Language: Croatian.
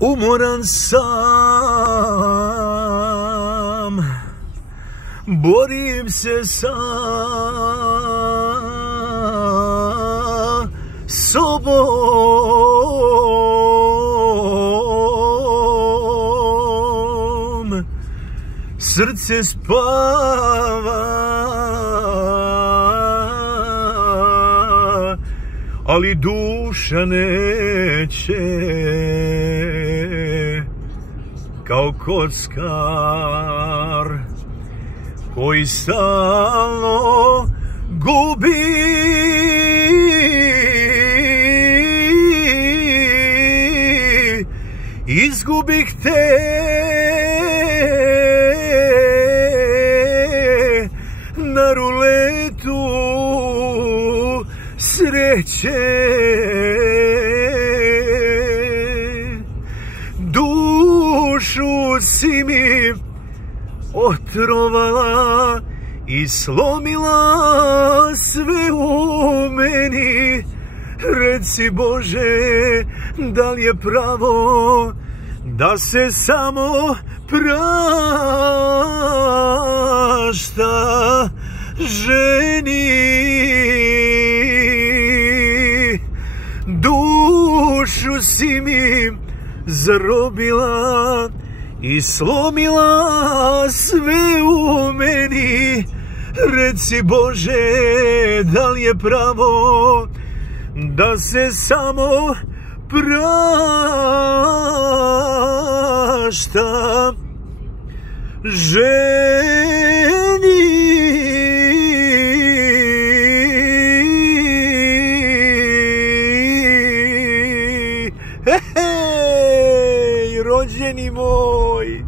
Umoran sam, borim se sa sobom. Srce spava, ali duša neće, kao kockar koji stalno gubi. Izgubih te na ruletu sreće. Dušu si mi otrovala i slomila sve u meni. Reci Bože, da li je pravo da se samo prašta ženi? Dušu si mi zarobila i slomila sve u meni. Reci Bože, da li je pravo da se samo prašta ženi? Hej, rođeni moj!